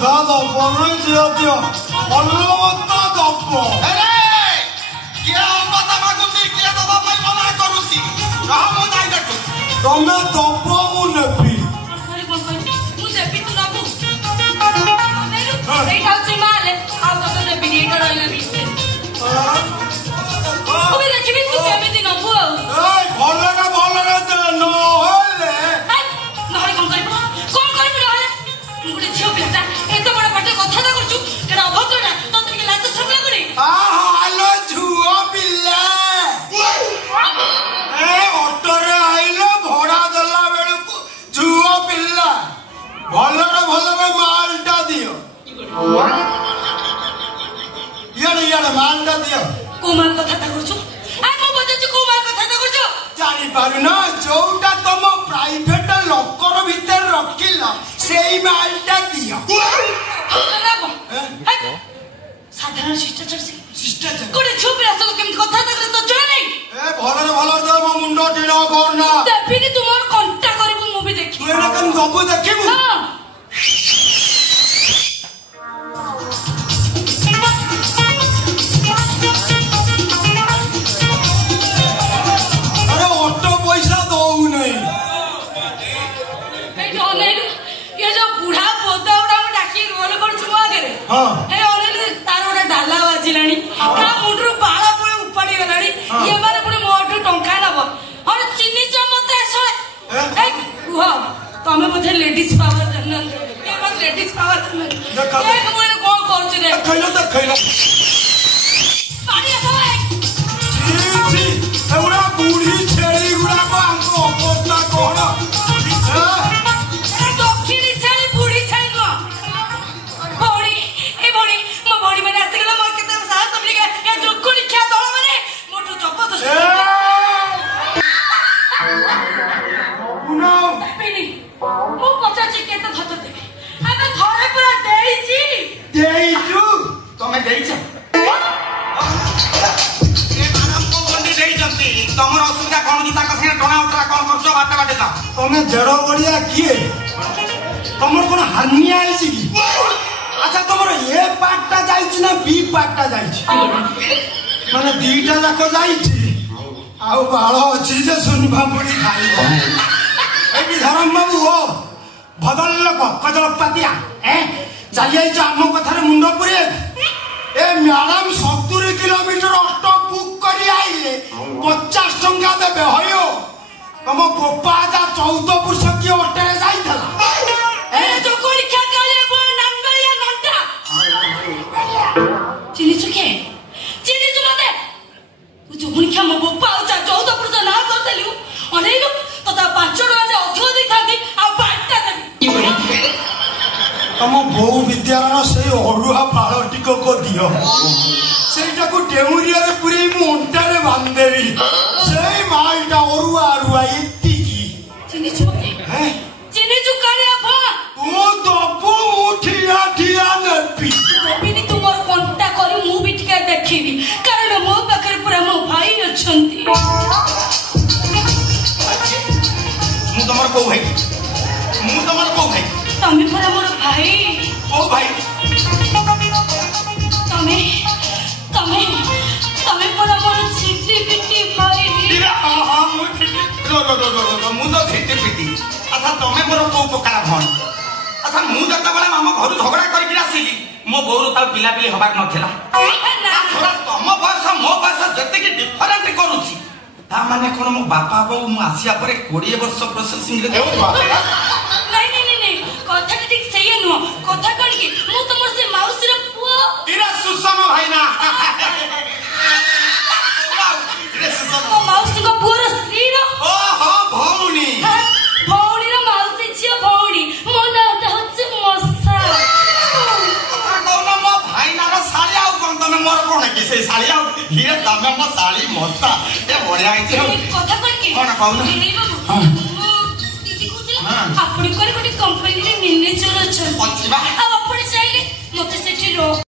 Dado, por no tío. Olvota dopo. କିଏ ଅବତା ମାଗୁଛି କିଏ ଦବା ପାଇଁ ମନା କରୁଛି ରହ ମୁଁ ଯାଇ ଦେଖୁଛି ତମେ ଦବ ମୁଁ ନେବି ମୁଁ ଦେବି ତୁ ନବୁ ଏଇଟା ହଉଛି ମାଲେ ଆଉ ତତେ ଦେବିନି ଏଇଟା ରହିଲା ଭିତରେ ମୁଁ ବି ଦେଖିବି ତୁ କେମିତି ନବୁ ଆଉ ଭଲରେ ଦେ ନହେଲେ ନହେଲେ କଣ କରିବୁ ନହେଲେ ମୁଁ ଗୋଟେ ଝିଅ ପିଲାଟା ଏତେ ବଡ ପାଟିରେ କଥାଟା କରୁଛୁ ଏଟା ଅଭଦ୍ରଟା ତତେ ଟିକେ ଲାଜ ଶରମ ଲାଗୁନି ଆଲୋ ଝୁଅ ପିଲା ଅଟୋରେ ଆଇଲେ ଭଡା ଦେଲା ବେଳକୁ ଝୁଅ ପିଲା ଭଲରେ ମାଲଟା ଦିଅ ଇଆଡେ ମାଲଟା ଦିଅ କୋଉ ମାଲ କଥାଟା କରୁଛୁ ମୁଁ ପଚାରୁଛି କୋଉ ମାଲ କଥାଟା କରୁଛୁ ଜାଣିପାରୁନ ଯୋଉଟା ତମ ପ୍ରାଇଭେଟ ଲକର ଭିତରେ ରଖିଲ ସେଇ ମାଲଟା ଦିଅ ସାଧାରଣ ଶିଷ୍ଟାଚାର ଗୋଟେ ଝିଅ ପିଲା ସହ କେମିତି କଥାବାର୍ତ୍ତା କରେ ତ ଜଣା ନାହିଁ ଭଲରେ ଦେ ମୋ ମୁଣ୍ଡ ଟିଣ କରନା ଦେବିନି ତୁ ମୋର କଣ୍ଟା କରିବୁ ମୁଁ ବି ଦେଖିବି ତୁ ଏଇଟା କେମିତି ଦବୁ ଦେଖିବୁ ଆରେ ଅଟୋ ପଇସା ଦଉନାହିଁ ଏଇଠି ଅନେଇଲୁ ଇଏ ଯୋଉ ବୁଢା ପୋଦା ଗୁଡାକୁ ଡାକି ରୋଲ କରୁଛୁ ମୋ ଆଗରେ ଅନେଇଲୁ ତାର ଗୋଟେ ଡାଲା ବାଜିଲାଣି ତା ମୁଣ୍ଡରୁ ବାଳ ପୁଣି ଉପାଡି ଗଲାଣି ଇଏମାନେ ପୁଣି ମୋଠୁ ଟଙ୍କା ନବ ହଁ ଚିହ୍ନିଛ ମତେ କୁହ ତମେ ବୋଧେ ଲେଡିଜ ପାୱାର ଜାଣିନାହାନ୍ତି ଲେଡିଜ ପାୱାର ଜାଣିନାହାନ୍ତି ମୁଁ କଣ କରୁଛି ରେ ଦେଖାଇଲ ପାଣି ଆସ ଏଗୁଡା ବୁଢୀ ଛେଳି ଗୁଡାକ ଆମ ଅବସ୍ଥା କଣ ଦକ୍ଷିଣୀ ଛେଳି ବୁଢୀ ଛେଳି ନୁହଁ ଭଉଣୀ ମୋ ଭଉଣୀ ମାନେ ଆସିଗଲା ମୋର କେତେ ସାହସ ମିଳିଗା ଏ ଦୁଃଖୁଣି ଖିଆ ଦଳ ମାନେ ମୋଠୁ ଜବରଦସ୍ତ ମୁଁ ପଚାରୁଛି କେତେ ଧତ ଦେବି ଆମେ ଥରେ ପୁରା ଦେଇଛୁ ତମେ ଦେଇଛ ତମର ଅସୁବିଧା କଣ କି ତାଙ୍କ ସାଙ୍ଗେ ଟଣା ଉଠା କଣ କରୁଛ ବାଟେ ଯାଅ ତମେ ଦେଢ ବଢିଆ କିଏ ତମର କଣ ହାର୍ନିଆ ହେଇଛି କି ଆଚ୍ଛା ତମର ଏ ପାର୍ଟଟା ଯାଇଛି ନା ବି ପାର୍ଟଟା ଯାଇଛି ମାନେ ଦିଟା ଯାକ ଯାଇଛି ଆଉ ବାଳ ଅଛି ଯେ ସୁନଭା ପଡି ଖାଇବ ଏଠି ଧରମ ବାବୁ ଭଦଲ ଲୋକ କଜଳ ପାତିଆ ଚାଲିଯାଇଛି ଆମ କଥାରେ ମୁଣ୍ଡ ପୁରେଇ ଏ ମ୍ୟାଡାମ 70 କିଲୋମିଟର ଅଟୋ ବୁକ୍ କରି ଆଇଲେ 50 ଟଙ୍କା ଦେବେ ହଇଓ ତମ ବୋପା ଯା 14 ବର୍ଷ କିଏ ଅଟୋରେ ଯାଇଥିଲା ଚିହ୍ନିଛୁ କିଏ ଚିହ୍ନିଛୁ ମତେ ତୁ ଯୋଗୁଣିକ୍ଷା ମୋ ବୋପା ଆଉ 14 ବର୍ଷ ନାଁ କରିଦେଲୁ ଅନେଇଲୁ ତତେ 5 ଟଙ୍କା ଯେ ଅଧିକ ଦେଇଥାନ୍ତି ଆଉ 5ଟା ଦେବି ତମ ବୋଉ ବିଦ୍ୟାଳୟ ସେଇ ଅଡୁଆ ବାଳ ଟିକକ ଦିଅ ସେଇଟାକୁ ଡେଉରିଆରେ ପୁରେଇ ମୁଁ ଅଣ୍ଟାରେ ବାନ୍ଧିଦେବି ସେଇ ମାଲଟା ଅରୁଆ ଏତିକି ଚିହ୍ନିଛୁ ମତେ ଚିହ୍ନିଛୁ କାଳିଆ ଭା ତୁ ଦବୁ ମୁଁ ଠିଆ ନେବି ଦେବିନି ତୁ ମୋର କଣ୍ଟା କରି ମୁଁ ବି ଟିକେ ଦେଖିବି କାରଣ ମୋ ପାଖରେ ପୁରା ମୋ ଭାଇ ଅଛନ୍ତି ମୁଁ ତମର କୋଉ ଭାଇ ତମେ ପରା ମୋର ଭାଇ କୋଉ ଭାଇ ତମେ ପରା ମୋର ଛିଟି ପିଟି ଭାଇ ମୁଁ ତ ଛିଟି ପିଟି ଆଚ୍ଛା ତମେ ମୋର କୋଉ ପ୍ରକାର ଭଉଣୀ ଆଚ୍ଛା ମୁଁ ଯେତେବେଳେ ଆମ ଘରୁ ଝଗଡା କରିକି ଆସିଲି ମୋ ବୋଉର ତାର ପିଲାପିଲି ହବାର ନଥିଲା ତମ ବୟସ ମୋ ବୟସ ଯେତିକି ଡିଫରେଣ୍ଟ କରୁଛି ତା ମାନେ କଣ ମୋ ବାପା ବୋଉ ମୁଁ ଆସିବା ପରେ 20 ବର୍ଷ ପ୍ରୋସେସିଂରେ ନାଇଁ କଥାଟା ଠିକ ସେଇଆ ନୁହଁ କଥା କଣ କି ମୁଁ ତମର ସେ ମାଉସୀର ପୁଅ ସୁଷମ ଭାଇନା ମୋ ମାଉସୀଙ୍କ ପୁଅର ସ୍ତ୍ରୀର ଭଉଣୀର ମାଉସୀ ଝିଅ ଭଉଣୀ ମୋ ନାଁଟା ହଉଛି ମଶା କହୁନ ମୋ ଭାଇନାର ଶାଳୀ ଆଉ କଣ ତମେ ମୋର କଣ କି ସେଇ ଶାଳୀ ଆଉ ହିରେ ତମେ ମୋ ଶାଳୀ ମଶା ଏ ବଢିଆ ହେଇଛି କଥା କଣ କି କଣ କହୁନ ଆପଣଙ୍କର ଗୋଟେ କମ୍ପାନୀରେ ମ୍ୟାନେଜର